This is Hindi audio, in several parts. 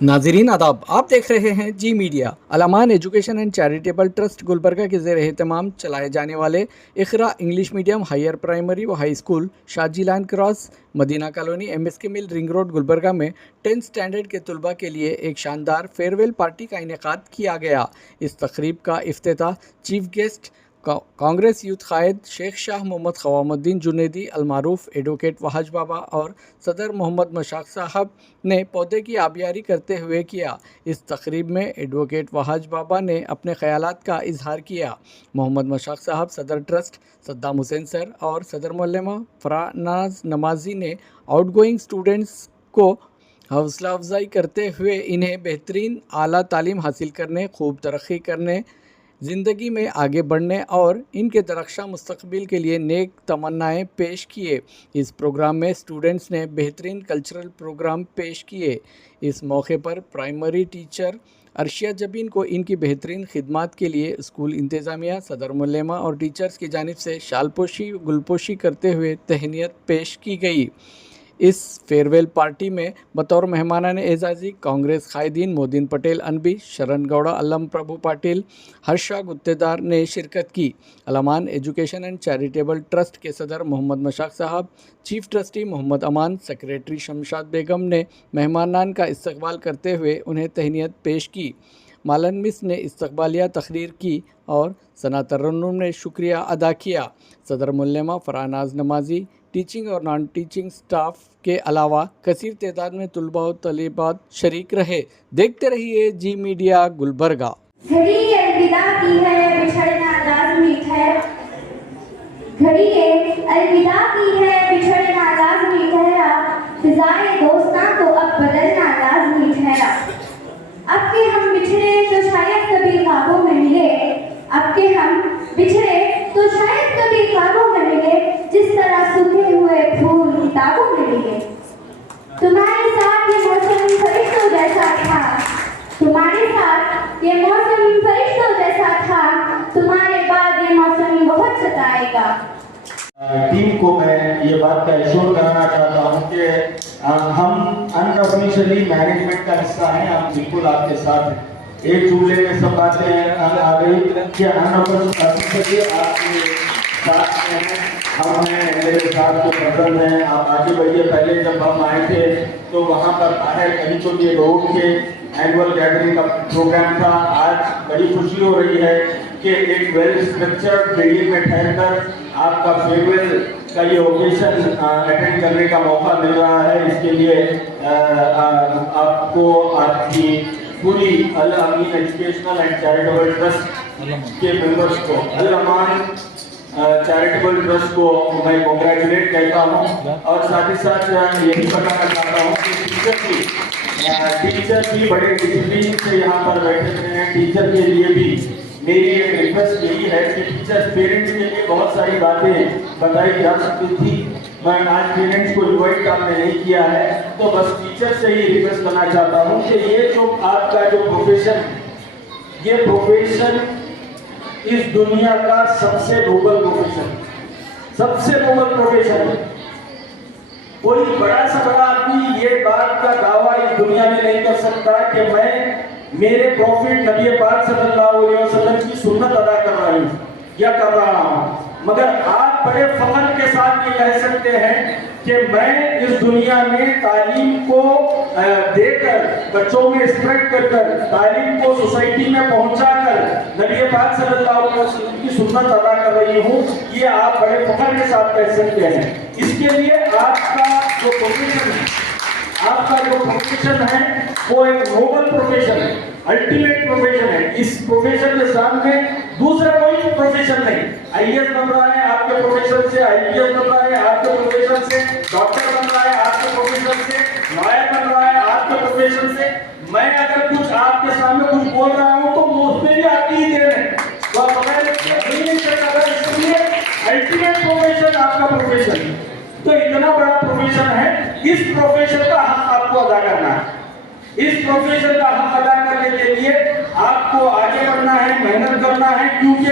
नाजरीन आदाब, आप देख रहे हैं Zee media. Al-Aman education and charitable trust Gulbarga के ज़ेर एहतमाम चलाए जाने वाले Iqra English medium higher primary व high school Shaji line cross Madina colony MSK mill ring road Gulbarga में 10th स्टैंडर्ड के तलबा के लिए एक शानदार फेयरवेल पार्टी का इनेकाद किया गया। इस तकरीब का इफ्तिताह चीफ गेस्ट कांग्रेस यूथ कायद शेख शाह मोहम्मद ख़वामुद्दीन जुनेदी अलमारूफ एडवोकेट वहाज बाबा और सदर मोहम्मद मशाक साहब ने पौधे की आबियारी करते हुए किया। इस तकरीब में एडवोकेट वहाज बाबा ने अपने ख़यालात का इजहार किया। मोहम्मद मशाक साहब सदर ट्रस्ट सद्दाम हुसैन सर और सदर मौलाना फरानाज नमाजी ने आउटगोइंग स्टूडेंट्स को हौसला अफजाई करते हुए इन्हें बेहतरीन आला तालीम हासिल करने, खूब तरक्की करने, ज़िंदगी में आगे बढ़ने और इनके दरख्शा मुस्तकबिल के लिए नेक तमन्नाएँ पेश किए। इस प्रोग्राम में स्टूडेंट्स ने बेहतरीन कल्चरल प्रोग्राम पेश किए। इस मौके पर प्राइमरी टीचर अर्शिया जबीन को इनकी बेहतरीन खिदमात के लिए स्कूल इंतज़ामिया, सदर मुल्लेमा और टीचर्स की जानिब से शालपोशी गुलपोशी करते हुए तहनीत पेश की गई। इस फेयरवेल पार्टी में बतौर मेहमानान एजाज़ी कांग्रेस कायदीन मोदीन पटेल अनबी, शरण गौड़ा, अल्लम प्रभु पाटिल, हर्षा गुत्तेदार ने शिरकत की। अल-अमान एजुकेशन एंड चैरिटेबल ट्रस्ट के सदर मोहम्मद मशाक साहब, चीफ ट्रस्टी मोहम्मद अमान, सेक्रेटरी शमशाद बेगम ने मेहमानान का इस्तकबाल करते हुए उन्हें तहनीत पेश की। मालन मिस ने इस्तकबालिया तकरीर की और सना तरन्नुम ने शुक्रिया अदा किया। सदर मुल्लेमा फरानाज नमाजी, टीचिंग और नॉन टीचिंग स्टाफ के अलावा कसीर तादाद में तुलबा और तलीबात शरीक रहे। देखते रहिए जी मीडिया गुलबर्गा। घड़ी अलविदा की है, बिछड़ना लाज़मी ठहरा। घड़ी अलविदा की है, बिछड़ना लाज़मी ठहरा। फिज़ाए दोस्तां को अब बदलना लाज़मी ठहरा। अब के हम बिछड़े तो शायद कभी ख्वाबों में मिले। अब के हम बिछड़े तो शायद कभी ख्वाबों में मिले। जिस तरह सूखे हुए फूल किताबों में मिले। तुम्हारे साथ ये मौसम फरिश्तों जैसा था। तुम्हारे साथ ये मौसम फरिश्तों जैसा था। तुम्हारे बाद ये मौसम बहुत सताएगा। टीम को मैं ये बात का एश्योर करना चाहता हूँ कि हम अनऑफिशियली मैनेजमेंट का हिस्सा हैं। हम बिल्कुल आपके साथ एक चूल्हे में सब बातें आ गई कि अनऑफिशियली आपके साथ हैं। हम हैं, मेरे साथ जो पसंद हैं, आप आगे बढ़िए। पहले जब हम आए थे तो वहाँ पर बाहर कहीं तो ये रोड के एनुअल गैदरिंग का प्रोग्राम था। आज बड़ी खुशी हो रही है कि एक वेल स्ट्रक्चर्ड बिल्डिंग में ठहरकर आपका फेयरवेल का ये ओकेशन अटेंड करने का मौका मिल रहा है। इसके लिए आपको आपकी पूरी Al-Ameen educational and charitable trust के मेंबर्स को, अल-अमान चैरिटेबल ट्रस्ट को मैं कॉन्ग्रेचुलेट कहता हूँ। और साथ ही साथ यही बताना चाहता हूँ कि टीचर भी बड़े डिसिप्लिन से यहाँ पर बैठे हुए हैं। टीचर के लिए भी मेरी एक रिक्वेस्ट यही है कि टीचर्स पेरेंट्स के लिए बहुत सारी बातें बताई जा सकती थी। मैं आज पेरेंट्स को इन्वाइट आपने नहीं किया है, तो बस टीचर से ही रिक्वेस्ट करना चाहता हूँ कि ये जो आपका जो प्रोफेशन, ये प्रोफेशन इस दुनिया का सबसे नोबल प्रोफेशन, सबसे नोबल प्रोफेशन है। कोई बड़ा से बड़ा आदमी ये बात का दावा इस दुनिया में नहीं कर सकता कि मैं मेरे प्रॉफिट नबी पाक सल्लल्लाहु अलैहि वसल्लम की सुन्नत अदा कर रहा हूं या कर रहा हूं। मगर आप बड़े फख्र के साथ ये कह सकते हैं कि मैं इस दुनिया में तालीम को देकर, बच्चों में स्प्रेड कर कर, तालीम को सोसाइटी में पहुंचाकर नबी पाक सल्लल्लाहु अलैहि वसल्लम की सुन्नत अदा कर रही हूँ। ये आप बड़े फख्र के साथ कह सकते हैं। इसके लिए आपका जो प्रोफेशन है, आपका जो प्रोफेशन है वो एक नोबल प्रोफेशन है, अल्टीमेट प्रोफेशन है। इस प्रोफेशन के सामने दूसरा कोई प्रोफेशन नहीं। आईएएस बन रहा है आपके प्रोफेशन से, आईपीएस बन रहा है आपके प्रोफेशन से, डॉक्टर बन रहा है आपके प्रोफेशन से, लॉयर बन रहा है आपके प्रोफेशन से। मैं अगर कुछ आपके सामने कुछ बोल रहा हूँ तो उसमें भी आपकी ही देन है। तो आप इसलिए अल्टीमेट प्रोफेशन आपका प्रोफेशन, तो इतना बड़ा प्रोफेशन है। इस प्रोफेशन का हक आपको अदा करना है। इस प्रोफेशन का हक अदा करने के लिए आपको आगे बढ़ना है, मेहनत करना है। क्योंकि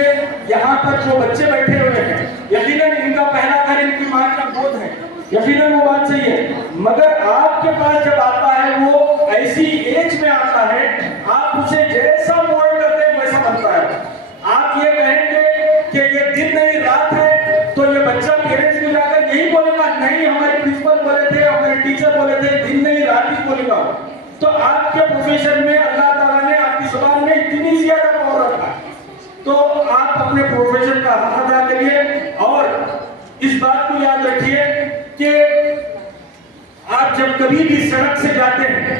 यहाँ पर जो बच्चे बैठे हुए हैं, यकीनन इनका पहला घर इनकी मां का गोद है, यकीनन वो बात सही है। मगर आपके पास जब आता है वो ऐसी एज में अपने प्रोफेशन का हक अदा करिए। और इस बात को याद रखिए कि आप जब कभी भी सड़क से जाते हैं,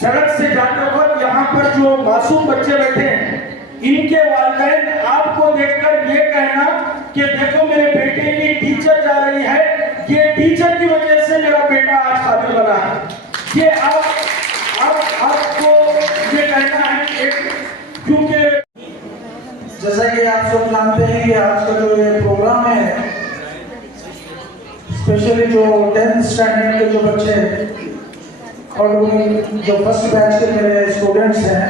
सड़क से जाते वक्त यहाँ पर जो मासूम बच्चे बैठे हैं, इनके वालिदैन आपको देखकर ये कहना कि देखो मेरे बेटे की टीचर जा रही है, ये टीचर की वजह से मेरा बेटा आज काबिल बना है। ये आपको ये कहना है, क्योंकि जैसा कि आप सब जानते हैं कि आज का जो ये प्रोग्राम है, स्पेशली जो 10th स्टैंडर्ड के जो बच्चे और जो फर्स्ट बैच के मेरे स्टूडेंट्स हैं,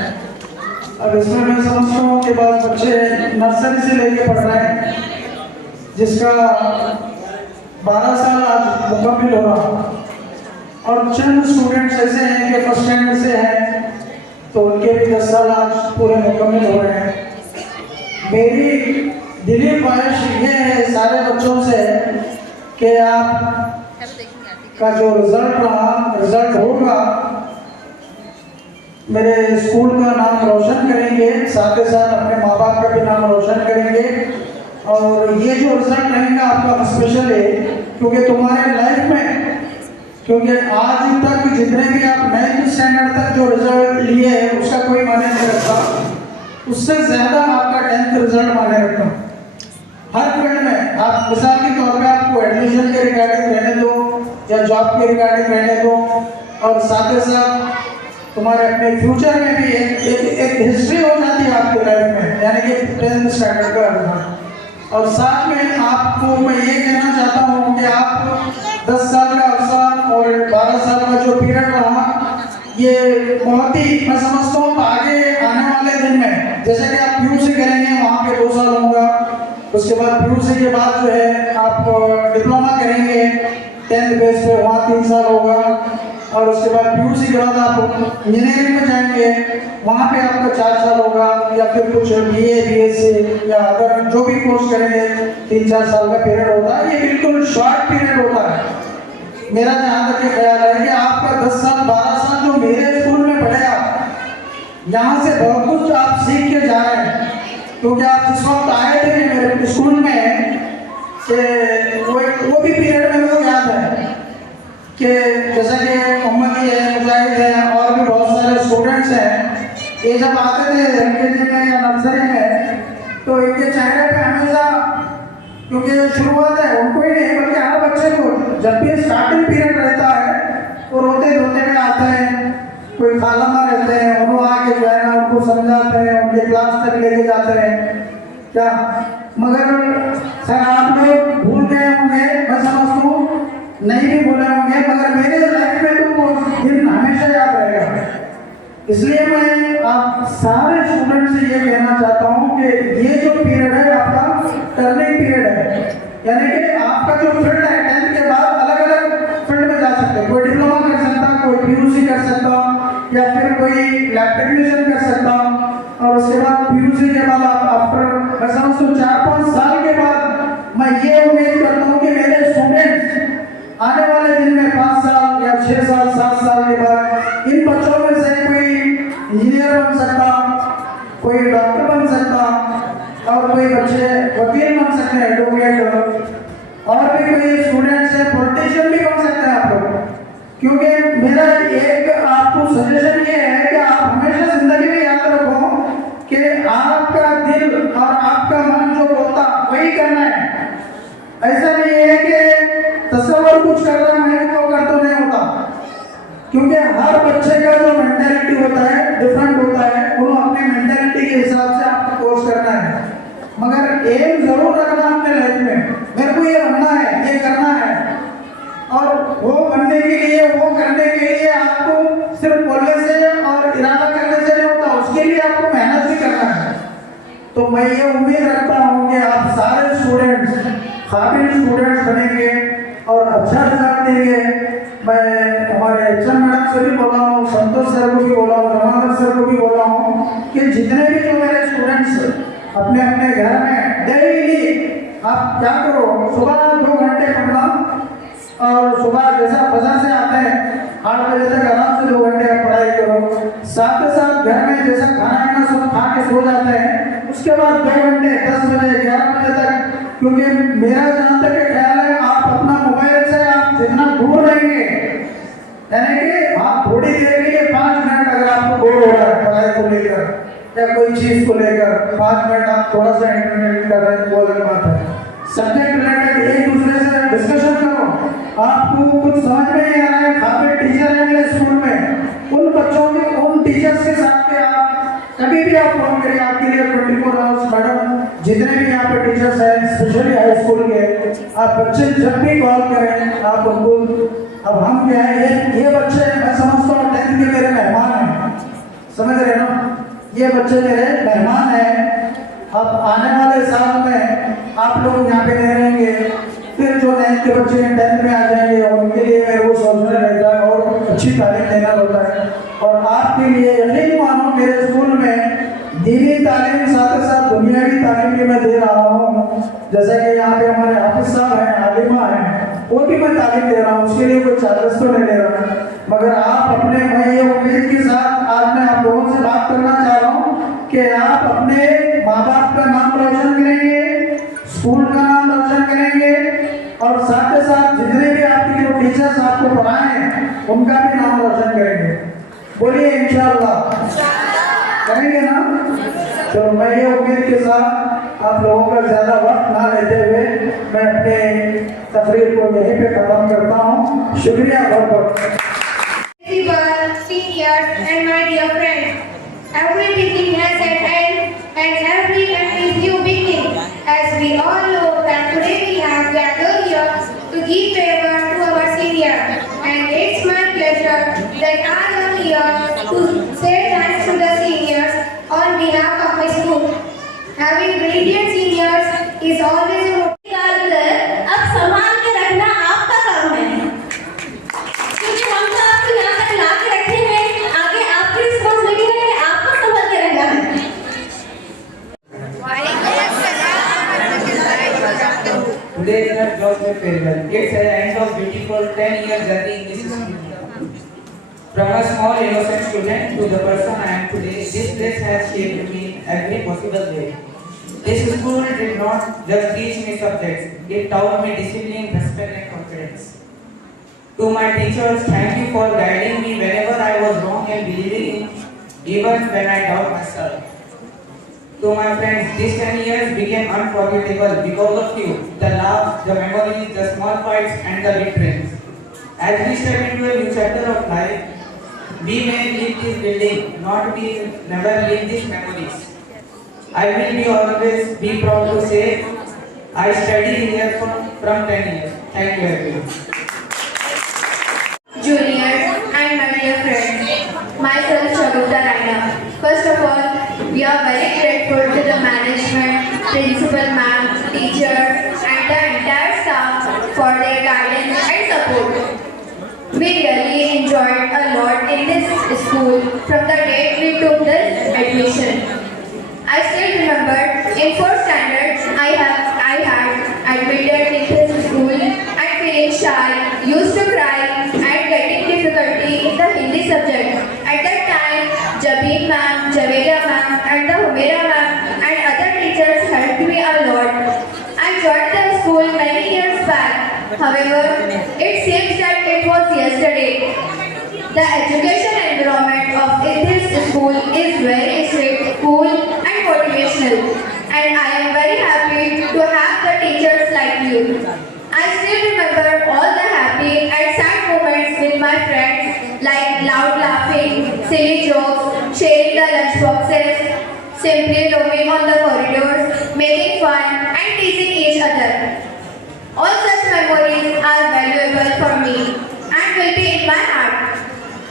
अब इसमें मैं समझता हूँ कि बहुत बच्चे नर्सरी से लेके पढ़ रहे हैं, जिसका 12 साल आज मुकम्मल हो रहा, और चंद स्टूडेंट्स ऐसे हैं कि फर्स्ट स्टैंडर्ड से हैं, तो उनके भी 10 साल आज पूरे मुकम्मल हो रहे हैं। मेरी दिली ख्वाहिश ये है सारे बच्चों से कि आप का जो रिजल्ट होगा, मेरे स्कूल का नाम रोशन करेंगे, साथ ही साथ अपने माँ बाप का भी नाम रोशन करेंगे। और ये जो रिजल्ट रहेगा आपका स्पेशल है, क्योंकि तुम्हारे लाइफ में, क्योंकि आज तक जितने भी आप 9th स्टैंडर्ड तक जो रिजल्ट लिए हैं उसका कोई मायने नहीं रखता, उससे ज़्यादा आपका 10th रिजल्ट मायने रखता। हर फील्ड में आप मिसाल के तौर पे आपको एडमिशन के रिगार्डिंग रहने दो या जॉब के रिगार्डिंग रहने दो, और साथ ही साथ तुम्हारे अपने फ्यूचर में भी एक हिस्ट्री हो जाती है आपके लाइफ में, यानी कि 10th स्टैंडर्ड का रिजल्ट। और साथ में आपको मैं ये कहना चाहता हूँ कि आप 10 साल का अरसा और 12 साल का जो पीरियड रहा, ये बहुत ही, मैं समझता हूँ आगे आने वाले दिन में, जैसे कि आप PU से करेंगे वहाँ पे 2 साल होगा, उसके बाद PU से के बाद जो है आप डिप्लोमा करेंगे 10th बेस पे, वहाँ 3 साल होगा, और उसके बाद PU के बाद आप इंजीनियरिंग में जाएंगे, वहाँ पे आपका 4 साल होगा, या फिर कुछ BA BSc या अगर जो भी कोर्स करेंगे 3-4 साल का पीरियड होता है। ये बिल्कुल शॉर्ट पीरियड होता है। मेरा जहाँ तक ये ख्याल है कि आपका 10 साल 12 साल जो मेरे स्कूल में पढ़े, आप यहाँ से बहुत कुछ आप सीख के जा रहे हैं, क्योंकि आप जिस वक्त आए थे मेरे स्कूल में, वो भी पीरियड में मुझे याद है कि जैसा कि मोहम्मदी है, मुजाहिद है, और भी बहुत सारे स्टूडेंट्स हैं, ये जब आते थे LKG में या नर्सरी में, तो इनके चेहरे पे हमेशा, क्योंकि शुरुआत है उनको ही नहीं बल्कि हर बच्चे को जब भी स्टार्टिंग पीरियड रहता है तो रोते धोते में आते हैं, कोई खालामा रहते हैं, उन्होंने आके जो है ना उनको समझाते हैं, उनके क्लास तक लेके जाते हैं क्या। मगर सर आप लोग भूल गए होंगे, मैं समझता हूँ नहीं भी भूले होंगे, मगर मेरे लाइफ में तो वो दिन हमेशा याद रहेगा। इसलिए मैं आप सारे स्टूडेंट से ये कहना चाहता हूँ कि ये जो पीरियड है आपका टर्निंग पीरियड है, यानी कि आपका जो फील्ड है 10th के बाद अलग अलग फील्ड में जा सकते हैं। कोई डिप्लोमा कर सकता, कोई PUC कर सकता, या फिर कोई लैब टेक्नीशियन कर सकता, और उसके बाद PUC के बाद आप आफ्टर, मैं समझता हूँ 4-5 साल के बाद मैं ये उम्मीद करता हूँ कि मेरे स्टूडेंट्स आने वाले दिन में 5 साल या 6 साल 7 साल के बाद इन बच्चों में से कोई इंजीनियर बन सकता, कोई डॉक्टर बन सकता, और कोई बच्चे वकील बन सकते हैं, एडवोकेट, और भी कोई स्टूडेंट्स है पॉलिटिशियन भी बन सकते हैं आप लोग। क्योंकि मेरा एक आपको सजेशन ये है कि आप हमेशा जिंदगी में याद रखो कि आपका दिल और आपका मन जो बोलता वही करना है। ऐसा नहीं है कि तस्वर कुछ कर रहा है वो कर तो नहीं होता, क्योंकि हर बच्चे का जो मेंटालिटी होता है डिफरेंट होता है, वो अपने मेंटालिटी के हिसाब से आपको कोर्स करना है। मगर एम जरूर रखना अपने लाइफ में, मेरे को ये बनना है, ये करना है, और वो बनने के लिए, वो करने के लिए आपको सिर्फ बोलने से और इरादा करने से नहीं होता, उसके लिए आपको मेहनत भी करना है। तो मैं ये उम्मीद रखता हूँ कि आप सारे स्टूडेंट्स काबिल स्टूडेंट्स बनेंगे और अच्छा रिजल्ट देंगे। मैं हमारे HM मैडम से भी बोला हूँ, संतोष सर को भी बोला हूँ, जमानत सर को भी बोला हूँ कि जितने भी जो मेरे स्टूडेंट्स अपने अपने घर में डेली आप क्या करो, सुबह 2 घंटे पढ़ना, और सुबह जैसा फजर से आते हैं 8 बजे तक आराम से 2 घंटे आप पढ़ाई करो। साथ ही साथ घर में जैसा खाना वाना सब खा के सो जाते हैं, उसके बाद 2 घंटे 10 बजे 11 बजे तक, क्योंकि मेरा जहाँ तक ख्याल है आप अपना मोबाइल से आप जितना दूर रहेंगे, यानी कि आप थोड़ी देर के लिए 5 मिनट अगर आपको बोर हो रहा है पढ़ाई को लेकर या कोई चीज को लेकर, 5 मिनट आप थोड़ा सा इंटरनेट कर रहे हैं, वो अलग बात है। सब्जेक्ट रिलेटेड एक दूसरे से डिस्कशन करो, आपको कुछ समझ में नहीं आ रहा है, खाते टीचर हैं मेरे स्कूल में, उन बच्चों के उन टीचर्स के साथ के आप कभी भी आप फोन करिए, आपके लिए 24 आवर्स मैडम जितने भी यहाँ पे टीचर्स हैं स्पेशली हाई स्कूल के, आप बच्चे जब भी कॉल करें आप उनको, अब हम क्या है ये बच्चे मैं समझता हूँ 10th के मेरे मेहमान हैं, समझ रहे ना, ये बच्चे मेरे मेहमान हैं। अब आने वाले साल में आप लोग यहाँ पे नहीं रहेंगे, फिर जो 9th के बच्चे 10th में आ जाएंगे उनके लिए मेरे को सोचना रहता है और अच्छी तालीम देना होता है। और आपके लिए यकीन मानो मेरे स्कूल में दीनी तालीम साथ साथ दुनियावी तालीम भी मैं दे रहा हूँ, जैसे कि यहाँ पे हमारे हाफिज साहब हैं, आलिमा हैं, वो भी मैं तालीम दे रहा हूँ, उसके लिए कोई चार्जेस तो नहीं ले रहा। मगर आप अपने, मैं ये उम्मीद के साथ आज मैं आप लोगों से बात करना चाह रहा हूँ कि आप अपने माँ बाप का नाम रोशन करेंगे, स्कूल का नाम रोशन करेंगे और साथ ही साथ जितने भी आपके जो टीचर्स आपको पढ़ाएं उनका भी नाम रोशन करेंगे। बोलिए इंशाअल्लाह, करेंगे ना? तो मैं ये उम्मीद के साथ आप लोगों का ज्यादा वक्त ना लेते हुए मैं अपने तकरीर को यहीं पे खत्म करता हूँ। शुक्रिया बहुत बहुत। Seniors and my dear friends, every beginning has an end and every end is new beginning. As we all know that today we have gathered here to give favor to our senior, and it's my pleasure that I am here to say thanks to the seniors on behalf of my school. Having brilliant seniors is always a अब संभाल के रखना आपका काम है, क्योंकि हम तो आपको यहाँ तक ला के रखे हैं, आगे आपकी रिस्पॉन्सिबिलिटी है, आपको संभाल के रहना है। Today is our close day farewell. It's the end of beautiful 10-year journey in this school. From a small innocent student to the person I am today, this place has shaped me in every possible way. This school did not just teach me subjects, it taught me discipline, respect and confidence. To my teachers, thank you for guiding me whenever I was wrong and believing in even when I doubt myself. To my friends, these 10 years became unforgettable because of you. The laughs, the memories, the small fights and the victories. As we step into a new chapter of life, we may leave this building, never leave these memories. I will be always be proud to say I studied here from 10 years. Thank you everyone. Juniors and my dear friends, myself Shagufta Raina. First of all, we are very grateful to the management, principal ma'am, teachers and the entire staff for their guidance and support. We really enjoyed a lot in this school from the day we took this admission. I still remember in 4th standard I had admitted in this school and feeling shy, used to cry and getting difficulty in the Hindi subject. At that time, Jabin ma'am, Javeda ma'am and the Humera ma'am and other teachers helped me a lot. I joined the school many years back. However, it seems that it was yesterday. The education environment of this school is very strict, cool and motivational, and I am very happy to have the teachers like you. I still remember all the happy and sad moments with my friends, like loud laughing, silly jokes, sharing the lunch boxes, simply roaming on the corridors, making fun and teasing each other. All such memories are valuable for me and will be in my heart.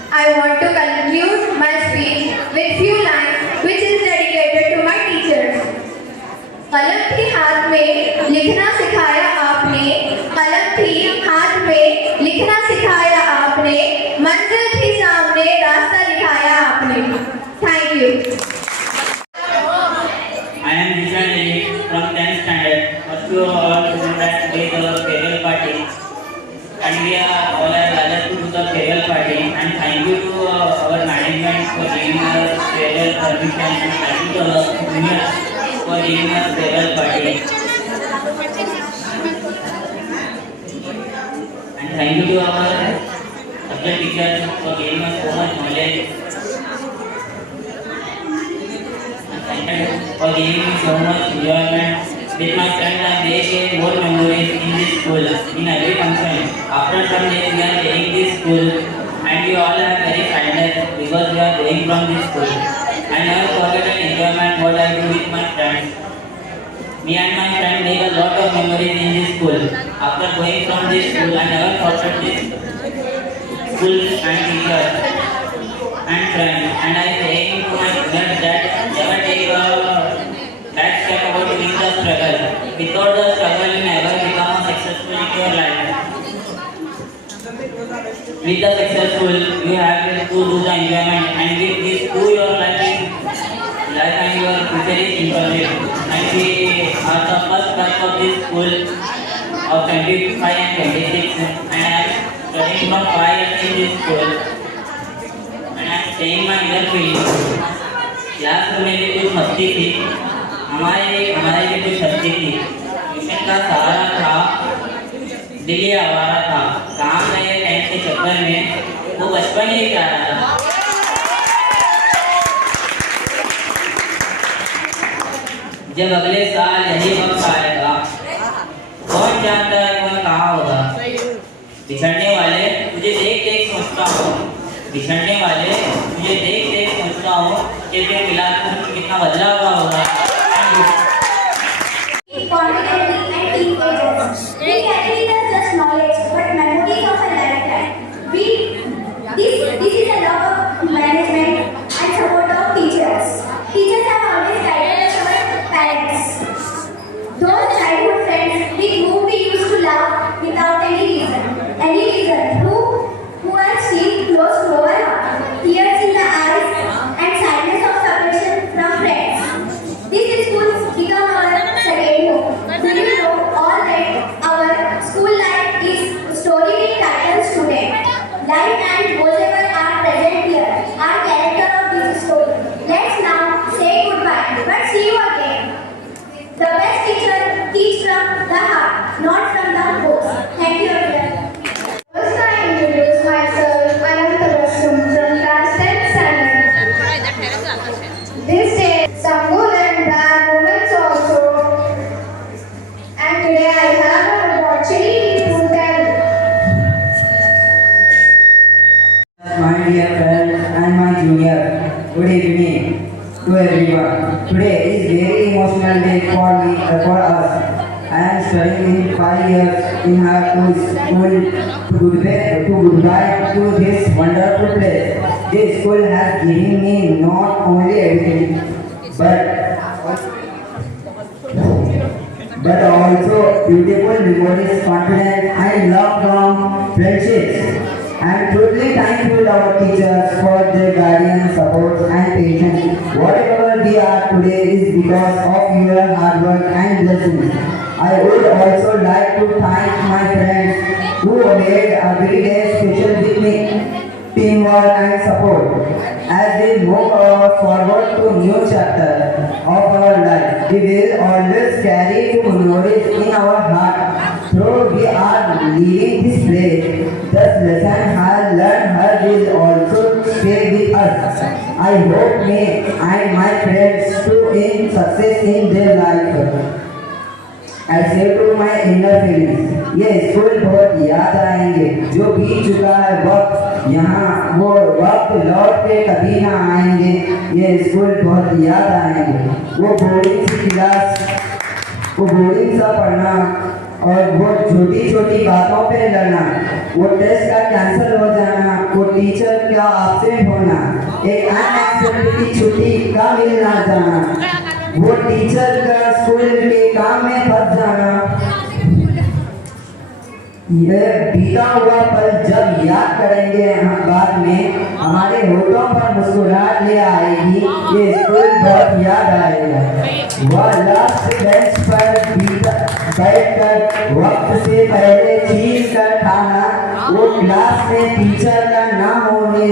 I want to conclude my speech with few lines which is dedicated to my teachers. कलम थी हाथ में लिखना सिखाया आपने, कलम थी हाथ में लिखना सिखाया आपने, मंजिल थी सामने रास्ता दिखाया आपने. Thank you. I am Vishan Devi from 10th standard. First of all, that today is our farewell party, and we are all gathered to do the farewell party. And thank you to our management for giving us farewell permission, and thank you to our juniors for giving us farewell party. And thank you to our subject teachers for giving us so much knowledge. And thank you for giving me so much enjoyment. With my friends, I make more memories in this school, in every function. After some days, we are leaving this school, and we all have very kindness because we are going from this school. I never forget an enjoyment what I do with my friends. Me and my friend make a lot of memories in this school. After going from this school, I never forget this school and teachers and friends. And I saying to my students that never take a bad step about doing the struggle. Without the struggle, you never become a successful in your life. With the successful, you have to do the enjoyment, and with this, do your life and your future is important. And we are the first class of this school of 25 and 26, and I am studying from 5 years in this school, and I am saying my inner feelings. Class में मेरी कुछ मस्ती थी, हमारे लिए कुछ शक्ति थी, ट्यूशन का सहारा था, दिल्ली आवारा था, काम रहे टेंथ के चक्कर में, वो बचपन ही प्यारा था। जब अगले साल यही वक्त आएगा, कौन जानता है कौन कहाँ होगा। बिछड़ने वाले तुझे देख देख सोचता हूँ, बिछड़ने वाले तुझे देख देख सोचता हूँ कि तेरे मिला कितना बदला हुआ होगा। Confidently and teenagers. We carry with us just knowledge, but memories of a lifetime. This is a love of management and support of teachers. Teachers have always guided us our parents. Those childhood friends with whom we used to laugh without any reason, who are still close to our heart. Tears in the eyes and sadness of separation from friends. This school become our second home. Do you know all that our school life is story with title student? Life and whatever are present here are character of this story. Let's now say goodbye, but see you again. The best teacher teach from the heart, not from the books. Thank you everyone. First I introduce myself. I am Tabassum from class 10th standard. This day, some good and bad moments also. And today I have an opportunity to tell you. My dear friends and my junior, good evening to everyone. Today is very emotional day for me, for us. I am studying 5 years in our school to goodbye to this wonderful place. This school has given me not only everything, but also beautiful memories, confidence, and love from friendships. I am truly thankful to our teachers for their guidance, support, and patience. Whatever we are today is because of your hard work and blessings. I would also like to thank my friends who made every day special with me, teamwork and support. As we move forward to new chapter of our life, we will always carry the memories in our heart. Though we are leaving this place, the lesson has learned her will also stay with us. I hope me and my friends to in success in their life. I say to my inner feelings, ये स्कूल बहुत याद आएंगे, जो बीत चुका है वक्त, यहाँ वो वक्त लौट के कभी ना आएंगे। ये स्कूल बहुत याद आएंगे, वो बोर्डिंग सा पढ़ना और वो छोटी छोटी बातों पे लड़ना, वो टेस्ट का कैंसिल हो जाना, वो टीचर का एब्सेंट होना, एक अनएक्सपेक्टेड छुट्टी का मिलना जाना, वो टीचर का स्कूल के काम में फंस जाना। ये बीता हुआ पल जब याद करेंगे हम बाद में, हमारे होठों पर मुस्कुराहट ले आएगी। ये स्कूल बहुत याद आएगा। वह लास्ट बेंच पर बैठकर वक्त से पहले चीज कर खाना, वो क्लास में टीचर का ना होने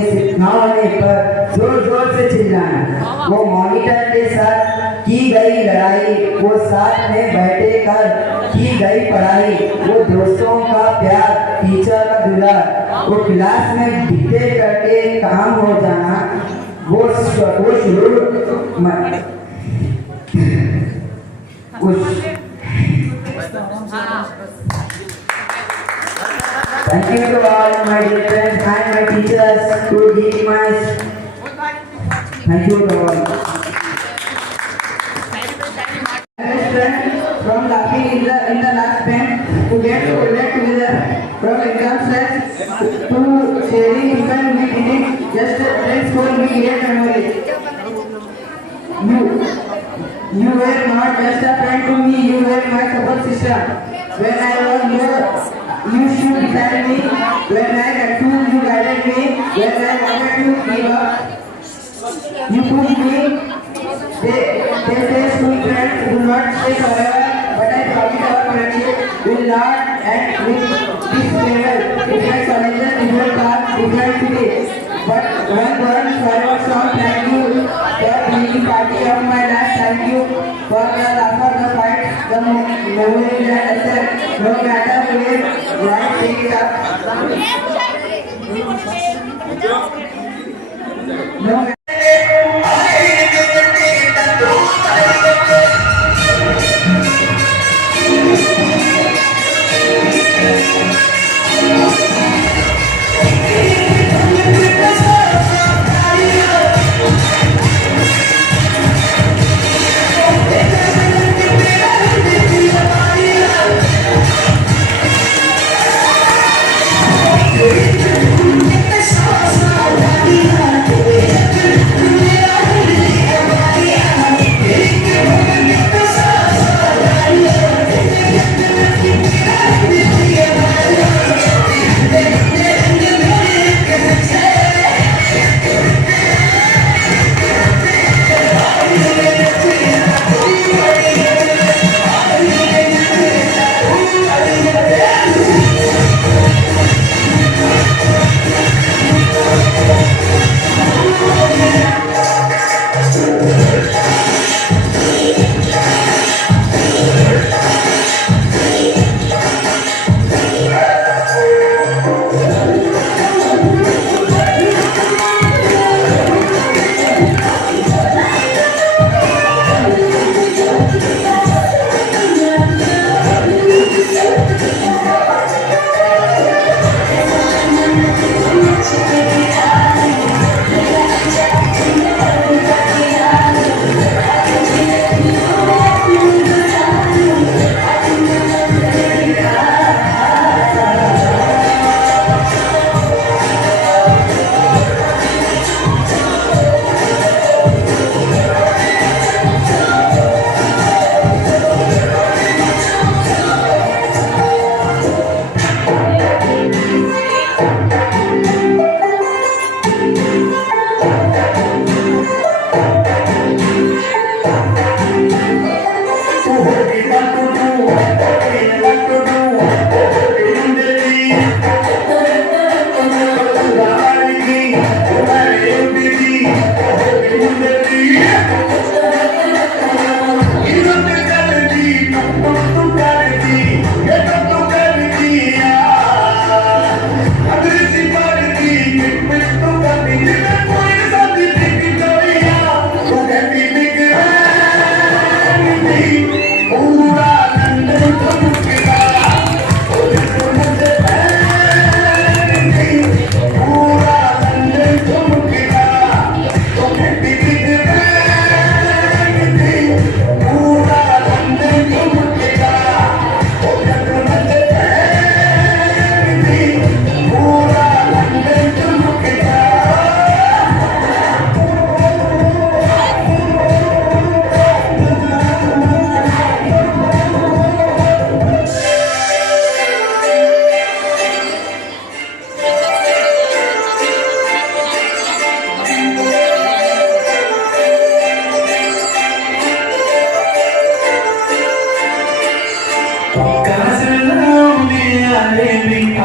पर जोर जोर से चिल्लाएं। वो मॉनिटर के साथ की गई लड़ाई, वो साथ में बैठे कर की गई पढ़ाई, वो दोस्तों का प्यार, टीचर का दुलार, वो क्लास में डिक्टेट करके काम हो जाना, वो शुरू Thank you to all my dear friends and my teachers to give my. Thank you to all. From laughing in the last bench to get together from exam stress to sharing even we didn't just friends for me great memories. You were not just a friend to me, you were my support system. When I was low, you stood beside me. When I confused, you guided me. When I wanted to give up, you pushed me. They say school friends do not stay forever, but I promise our friendship will not end with this level. Different colleges, different paths, different cities. But one word forever song, thank you for being party of my life. Thank you for the laughter, the fight, the memories and accept. No matter where life takes us. No matter. Cause you love me, I live in